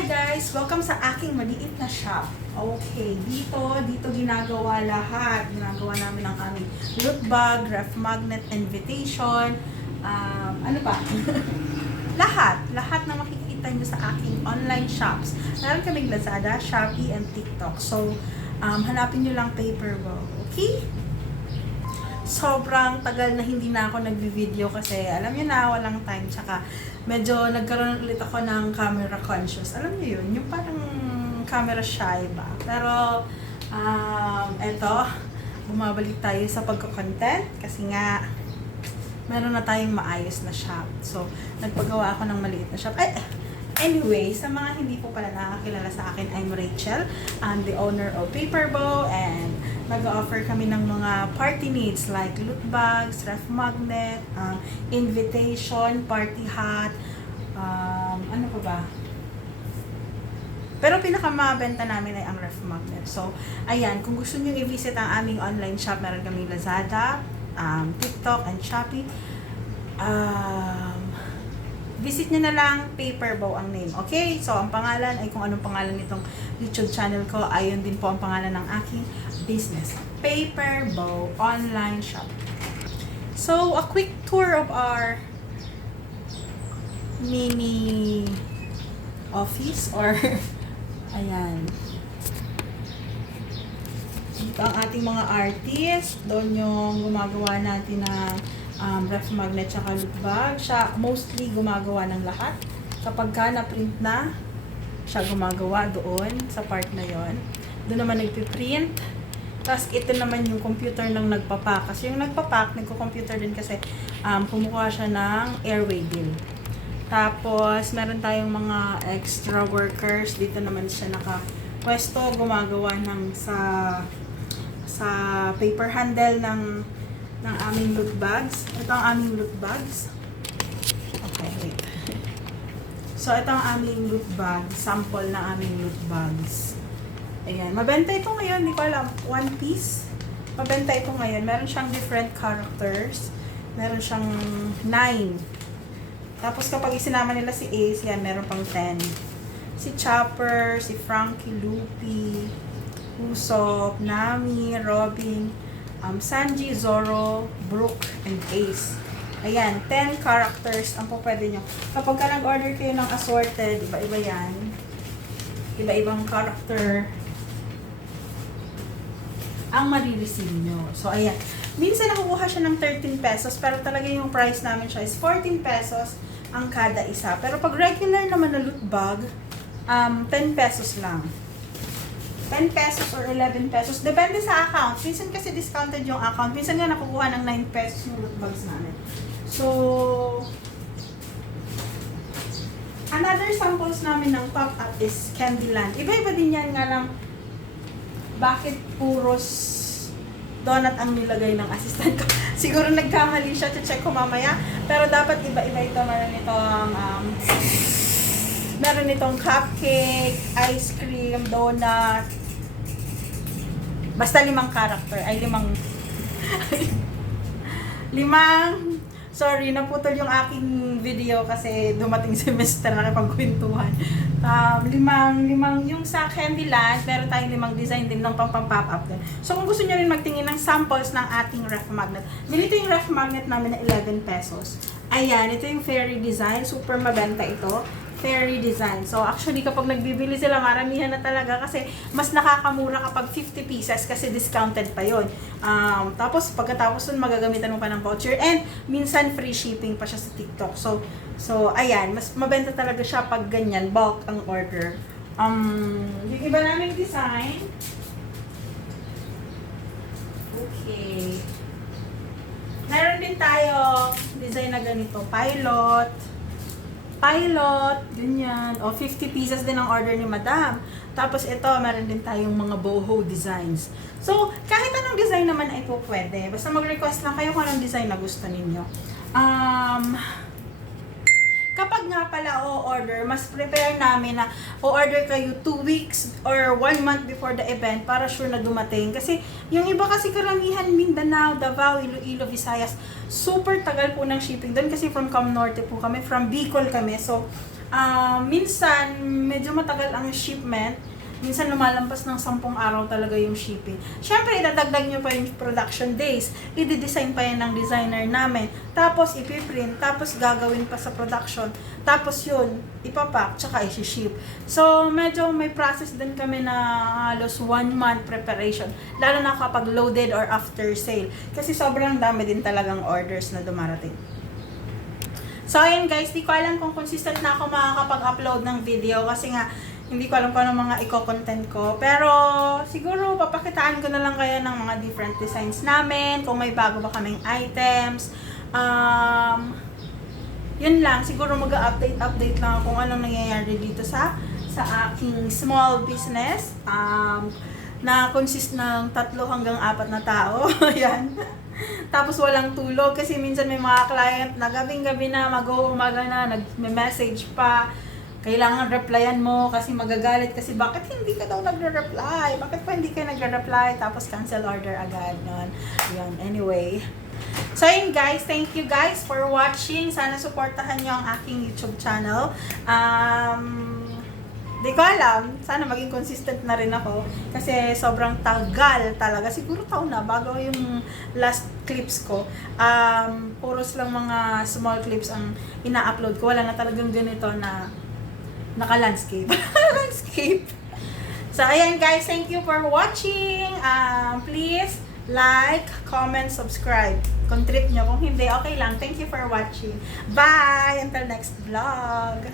Hi guys! Welcome sa aking maliit na shop. Okay, dito ginagawa lahat. Ginagawa namin ang aming loot bag, ref magnet, invitation, ano pa? lahat na makikita nyo sa aking online shops. Meron kaming Lazada, Shopee, and TikTok. So, hanapin nyo lang Paperbow. Okay? Sobrang tagal na hindi na ako nagvi-video kasi alam niyo na, walang time. Tsaka medyo nagkaroon ulit ako ng camera conscious. Alam niyo yun, yung parang camera shy ba. Pero, eto, bumabalik tayo sa pagko-content kasi nga, meron na tayong maayos na shop. So, nagpagawa ako ng maliit na shop. Anyway, sa mga hindi po pala nakakilala sa akin, I'm Rachel. I'm the owner of Paperbow and nag-offer kami ng mga party needs like loot bags, ref magnet, invitation, party hat, ano pa ba? Pero pinakamabenta namin ay ang ref magnet. So, ayan, kung gusto niyo i-visit ang aming online shop, meron kaming Lazada, TikTok, and Shopee. Visit nyo na lang, Paperbow ang name. Okay? So, ang pangalan ay kung anong pangalan nitong YouTube channel ko, ayun din po ang pangalan ng aking business. Paperbow Online Shop. So, a quick tour of our mini office or ayan. Dito ang ating mga artists. Doon yung gumagawa natin na ref magnet tsaka loot bag. Siya mostly gumagawa ng lahat. Kapag ka na-print na, siya gumagawa doon sa part na yon. Doon naman nagpiprint. Tapos ito naman yung computer ng nagpapack. Kasi yung nagpapack, nagko-computer din kasi kumukuha siya ng airway bill. Tapos meron tayong mga extra workers. Dito naman siya nakapwesto, gumagawa ng sa paper handle ng aming loot bags. Ito ang aming loot bags. Okay, wait. So, ito ang aming loot bag. Sample na aming loot bags. Ayan. Mabenta ito ngayon. Hindi ko alam. One piece. Mabenta ito ngayon. Meron siyang different characters. Meron siyang 9. Tapos, kapag isinama nila si Ace, yan, meron pang 10. Si Chopper, si Frankie, Loopy, Usopp, Nami, Robin, Sanji, Zoro, Brook, and Ace. Ayan, 10 characters ang po pwede nyo. Kapag ka nag-order kayo ng assorted, iba-iba yan. Iba-ibang character ang marireceive nyo. So, ayan. Minsan nakukuha siya ng 13 pesos, pero talaga yung price namin siya is 14 pesos ang kada isa. Pero pag regular naman na loot bag, 10 pesos lang. 10 pesos or 11 pesos. Depende sa account. Minsan kasi discounted yung account. Minsan nga nakukuha ng 9 pesos yung loot bags namin. So, another samples namin ng pop-up is Candyland. Iba-iba din yan nga lang bakit puros donut ang nilagay ng assistant ko. Siguro nagkamali siya. Check ko mamaya. Pero dapat iba-iba ito. Meron itong cupcake, ice cream, donut. Basta 5 character. Ay, 5. Sorry, naputol yung aking video kasi dumating semester na kapagkwentuhan. 5, yung sa Candyland, meron tayong 5 design din ng pop up din. So, kung gusto nyo rin magtingin ng samples ng ating ref magnet, nilito yung ref magnet namin na 11 pesos. Ayan, ito yung fairy design. Super mabenta ito. Fairy design. So, actually, kapag nagbibili sila, maramihan na talaga kasi mas nakakamura kapag 50 pieces kasi discounted pa yon. Tapos, pagkatapos nun, magagamitan mo pa ng voucher and minsan free shipping pa siya sa TikTok. So ayan, mas mabenta talaga siya pag ganyan, bulk ang order. Yung iba naming design, okay. Meron din tayo design na ganito, pilot, ganyan. O, 50 pieces din ang order ni Madam. Tapos ito, meron din tayong mga boho designs. So, kahit anong design naman ay po pwede. Basta mag-request lang kayo kung anong design na gusto ninyo. Kapag nga pala o-order, mas prepare namin na o-order kayo 2 weeks or 1 month before the event para sure na dumating. Kasi yung iba kasi karamihan, Mindanao, Davao, Iloilo, Visayas, super tagal po ng shipping doon kasi from Cam Norte po kami, from Bicol kami. So, Minsan, medyo matagal ang shipment. Minsan lumalampas ng 10 araw talaga yung shipping. Siyempre, idadagdag nyo pa yung production days. I-design pa yan ng designer namin. Tapos, ipiprint. Tapos, gagawin pa sa production. Tapos yun, ipapack, tsaka isi-ship. So, medyo may process din kami na halos 1 month preparation. Lalo na kapag loaded or after sale. Kasi sobrang dami din talagang orders na dumarating. So, ayan guys, di ko alam kung consistent na ako makakapag-upload ng video kasi nga, hindi ko alam kung anong mga i-content ko. Pero, siguro, papakitaan ko na lang kayo ng mga different designs namin, kung may bago ba kaming items. Yun lang, siguro mag-update lang kung anong nangyayari dito sa aking small business. Na consist ng 3 hanggang 4 na tao. Ayan. Tapos walang tulog kasi minsan may mga client na gabing-gabi na, mag-uumaga na, nag-message pa. Kailangan replyan mo kasi magagalit kasi bakit hindi ka daw nagre-reply? Bakit pa hindi ka nagre-reply? Tapos cancel order agad nun. Yun, anyway. So yun guys, thank you guys for watching. Sana supportahan nyo ang aking YouTube channel. Di ko alam, sana maging consistent na rin ako kasi sobrang tagal talaga, siguro taon na bago yung last clips ko. Puros lang mga small clips ang ina-upload ko, wala na talagang ganito na naka-landscape. Landscape. So ayan guys, thank you for watching. Please like, comment, subscribe. Kung trip nyo, kung hindi, okay lang. Thank you for watching. Bye! Until next vlog.